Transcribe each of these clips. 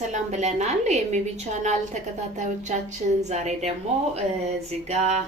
ሰላም ብለናል የሜቢ ቻናል ተከታታዮቻችን ዛሬ ደግሞ እዚህ ጋር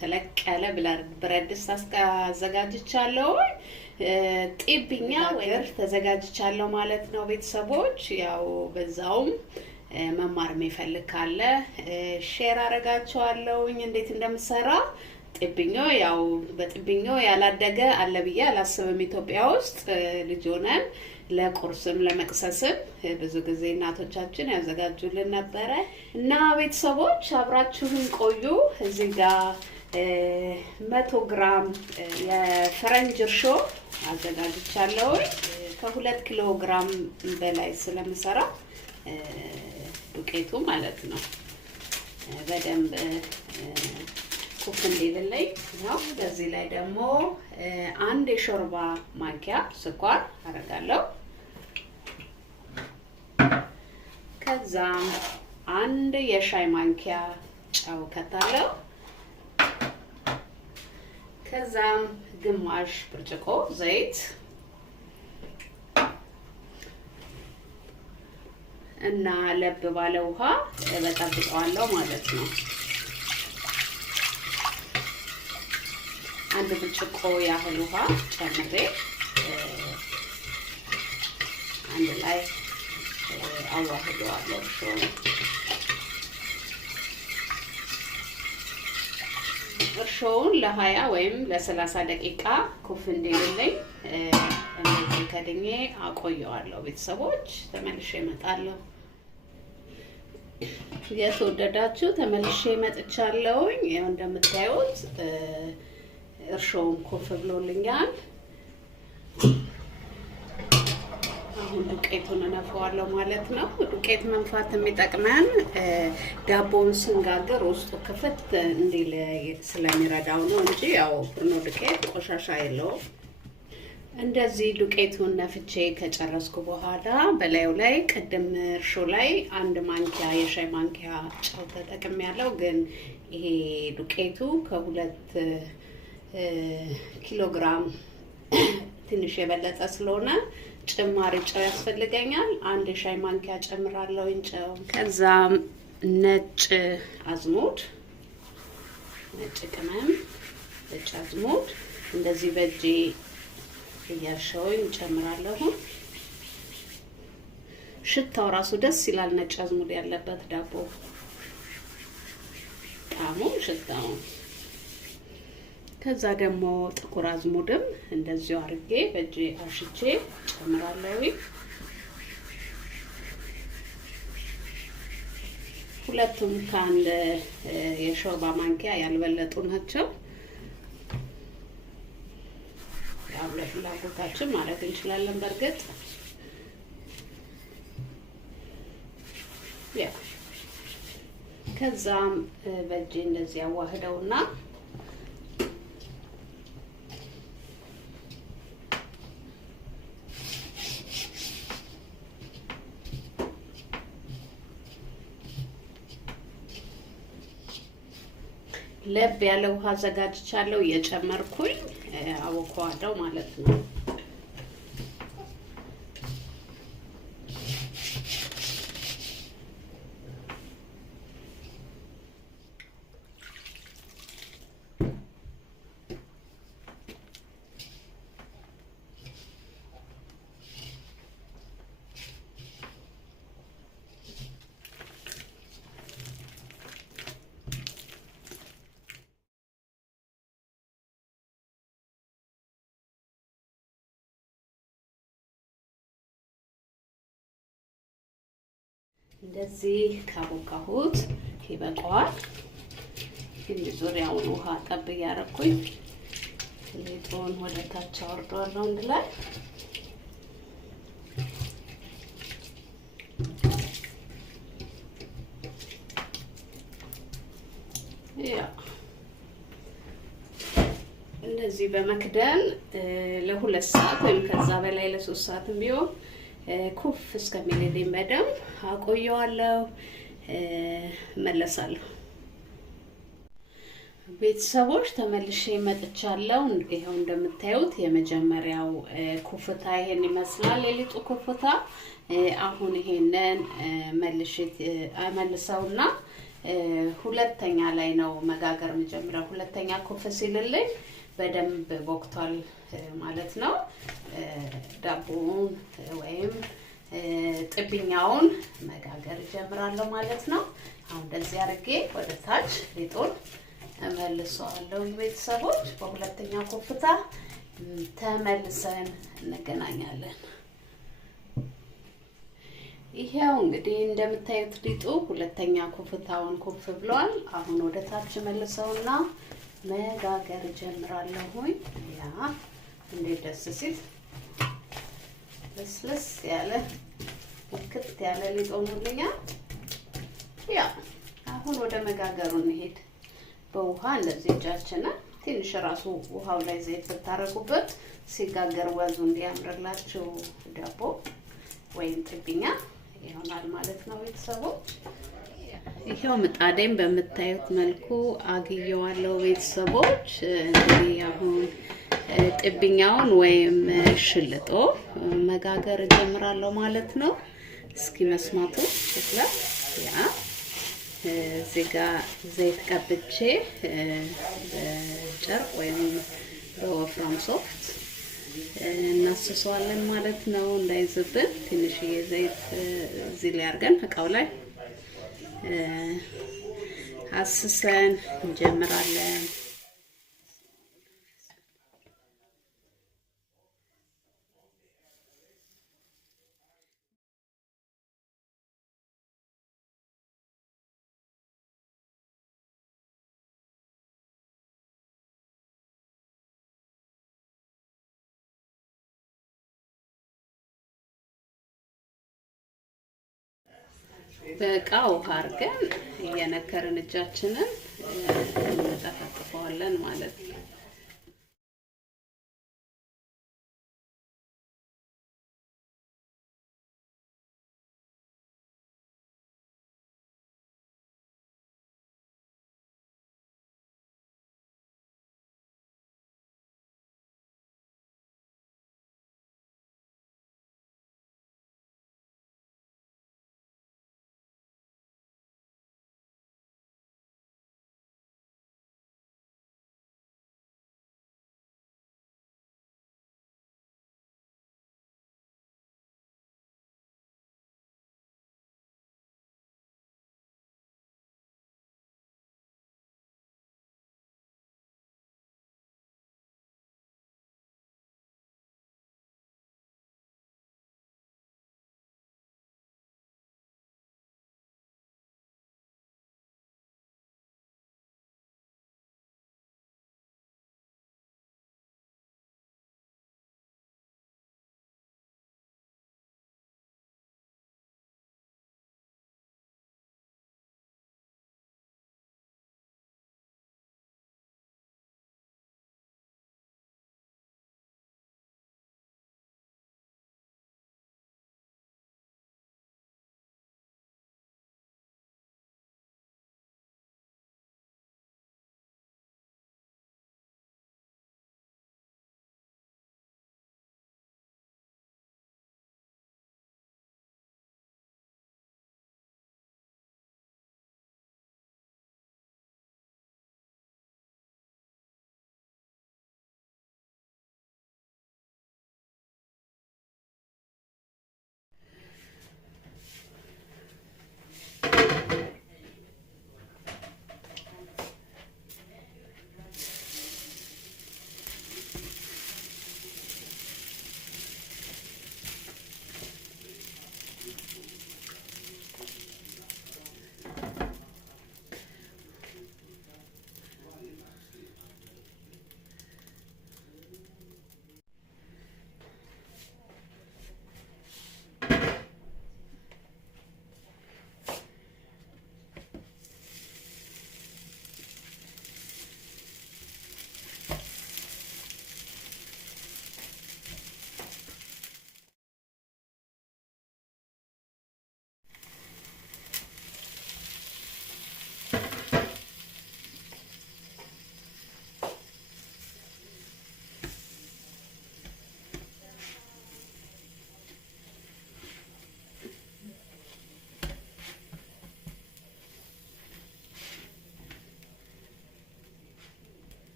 ተለቅ ያለ ብረት ድስት አዘጋጅቻለሁ ጤብኛ ወይር ተዘጋጅቻለሁ ማለት ነው ቤተሰቦች ያው በዛውም መማር የሚፈልግ ካለ ሼር አረጋቸዋለሁ እንዴት እንደምሰራ ጤብኞ ያው በጤብኞ ያላደገ አለ ብዬ አላስብም ኢትዮጵያ ውስጥ ልጅ ሆነን ለቁርስም ለመቅሰስም ብዙ ጊዜ እናቶቻችን ያዘጋጁልን ነበር እና ቤተሰቦች አብራችሁን ቆዩ እዚህ ጋር 100 ግራም የፈረንጅ እርሾ አዘጋጅቻለሁ ከ2 ኪሎ ግራም በላይ ስለምሰራ ዱቄቱ ማለት ነው በደንብ ኩፍ እንዲልልኝ ነው በዚህ ላይ ደግሞ አንድ የሾርባ ማንኪያ ስኳር አረጋለሁ ከዛም አንድ የሻይ ማንኪያ ጨው ከታለው ከዛም ግማሽ ብርጭቆ ዘይት እና ለብ ባለ ውሃ በጠብቀዋለሁ ማለት ነው አንድ ብርጭቆ ያህል ውሃ ጨምሬ አንድ ላይ አዋህደዋለሁ እርሾውን ለ20 ወይም ለ30 ደቂቃ ኩፍ እንዲልልኝ እንደዚህ ከድኜ አቆየዋለሁ ቤተሰቦች ተመልሼ እመጣለሁ የተወደዳችሁ ተመልሼ መጥቻለሁ ያው እንደምታዩት እርሾውን ኩፍ ብሎልኛል አሁን ዱቄቱን እነፋዋለሁ ማለት ነው ዱቄት መንፋት የሚጠቅመን ዳቦውን ስንጋግር ውስጡ ክፍት እንዲል ስለሚረዳው ነው እንጂ ያው ፍርኖ ዱቄት ቆሻሻ የለውም እንደዚህ ዱቄቱን ነፍቼ ከጨረስኩ በኋላ በላዩ ላይ ቀደም እርሾ ላይ አንድ ማንኪያ የሻይ ማንኪያ ጨው ተጠቅሜያለሁ ግን ይሄ ዱቄቱ ከ2 ኪሎ ግራም ትንሽ የበለጠ ስለሆነ ጭማሪ ጨው ያስፈልገኛል አንድ የሻይ ማንኪያ ጨምራለሁ ጨው ከዛም ነጭ አዝሙድ ነጭ ቅመም ነጭ አዝሙድ እንደዚህ በእጄ እያሸሁኝ ጨምራለሁ ሽታው ራሱ ደስ ይላል ነጭ አዝሙድ ያለበት ዳቦ ጣሙ ሽታው ከዛ ደግሞ ጥቁር አዝሙድም እንደዚሁ አርጌ በእጄ አሽቼ ጨምራለሁ ሁለቱም ከአንድ የሾርባ ማንኪያ ያልበለጡ ናቸው ያው ለፍላጎታችን ማለት እንችላለን በርግጥ ያ ከዛም በእጄ እንደዚህ አዋህደውና ለብ ያለ ውሃ አዘጋጅቻለሁ እየጨመርኩኝ አወኳዋለሁ ማለት ነው እንደዚህ ካቦካሁት ይበቃዋል ዙሪያውን ውሃ ጠብ ያረኩኝ ሊጡን ወደ ታች አወርደዋለሁ እንድላይ ያ እንደዚህ በመክደን ለ2 ሰዓት ወይም ከዛ በላይ ለ3 ሰዓትም ቢሆን ኩፍ እስከሚልልኝ በደንብ አቆየዋለሁ መለሳለሁ ቤተሰቦች ተመልሼ መጥቻለሁ ይሄው እንደምታዩት የመጀመሪያው ኩፍታ ይሄን ይመስላል የሊጡ ኩፍታ አሁን ይሄንን መልሰውና ሁለተኛ ላይ ነው መጋገር መጀመሪያ ሁለተኛ ኮፍ ሲልልኝ በደንብ ቦክቷል ማለት ነው። ዳቦውን ወይም ጥብኛውን መጋገር ጀምራለሁ ማለት ነው። አሁን እንደዚህ አድርጌ ወደ ታች ሊጡን እመልሰዋለሁ። ቤተሰቦች በሁለተኛ ኮፍታ ተመልሰን እንገናኛለን። ይሄው እንግዲህ እንደምታዩት ሊጡ ሁለተኛ ኮፍታውን ኮፍ ብሏል። አሁን ወደ ታች መልሰውና መጋገር ጀምራለሁ። ያ እንዴት ደስ ሲል ለስለስ ያለ ክፍት ያለ ሊጥ ሆኖልኛል። ያ አሁን ወደ መጋገሩ እንሄድ። በውሃ እንደዚህ እጃችንን ትንሽ ራሱ ውሃው ላይ ዘይት ብታረጉበት ሲጋገር ወዙ እንዲያምርላችሁ ዳቦ ወይም ጥብኛ ይሆናል ማለት ነው። ቤተሰቦች ይሄው ምጣዴን በምታዩት መልኩ አግየዋለሁ። ቤተሰቦች እንግዲህ አሁን ጥብኛውን ወይም ሽልጦ መጋገር ጀምራለሁ ማለት ነው። እስኪ መስማቱ ይችላል። ያ እዚህ ጋር ዘይት ቀብቼ በጨርቅ ወይም በወፍራም ሶፍት እናስሰዋለን ማለት ነው። እንዳይዝብን ትንሽዬ ዘይት እዚህ ላይ አድርገን እቃው ላይ አስሰን እንጀምራለን። በቃ ውሃ አድርገን እየነከርን እጃችንን እንጠፈጥፈዋለን ማለት ነው።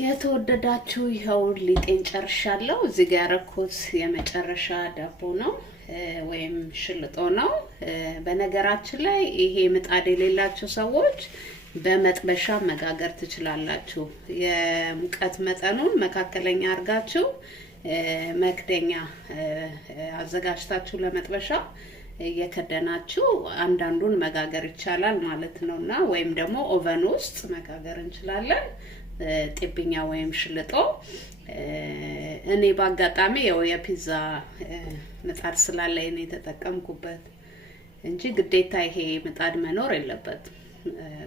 የተወደዳችሁ ይኸው ሊጤን ጨርሻለሁ። እዚህ ጋር ያረኩት የመጨረሻ ዳቦ ነው ወይም ሽልጦ ነው። በነገራችን ላይ ይሄ ምጣድ የሌላችሁ ሰዎች በመጥበሻ መጋገር ትችላላችሁ። የሙቀት መጠኑን መካከለኛ አድርጋችሁ መክደኛ አዘጋጅታችሁ ለመጥበሻ እየከደናችሁ አንዳንዱን መጋገር ይቻላል ማለት ነውና ወይም ደግሞ ኦቨን ውስጥ መጋገር እንችላለን። ጤብኛ ወይም ሽልጦ እኔ በአጋጣሚ የፒዛ ምጣድ ስላለኝ እኔ ተጠቀምኩበት እንጂ ግዴታ ይሄ ምጣድ መኖር የለበትም።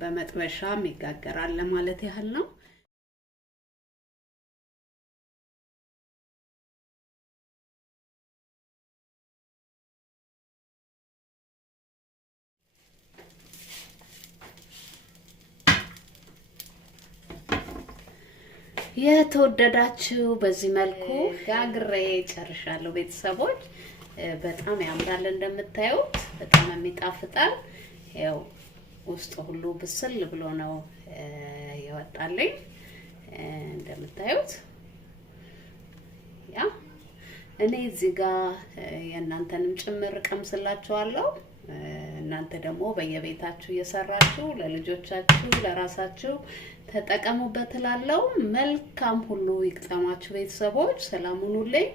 በመጥበሻም ይጋገራል ለማለት ያህል ነው። የተወደዳችሁ በዚህ መልኩ ጋግሬ ጨርሻለሁ ቤተሰቦች። በጣም ያምራል እንደምታዩት፣ በጣም የሚጣፍጣል። ያው ውስጡ ሁሉ ብስል ብሎ ነው ያወጣልኝ እንደምታዩት። ያ እኔ እዚህ ጋር የእናንተንም ጭምር ቀምስላችኋለሁ። እናንተ ደግሞ በየቤታችሁ እየሰራችሁ ለልጆቻችሁ ለራሳችሁ ተጠቀሙበት እላለሁ። መልካም ሁሉ ይግጠማችሁ ቤተሰቦች። ሰላም ሁኑልኝ።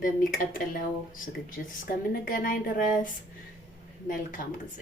በሚቀጥለው ዝግጅት እስከምንገናኝ ድረስ መልካም ጊዜ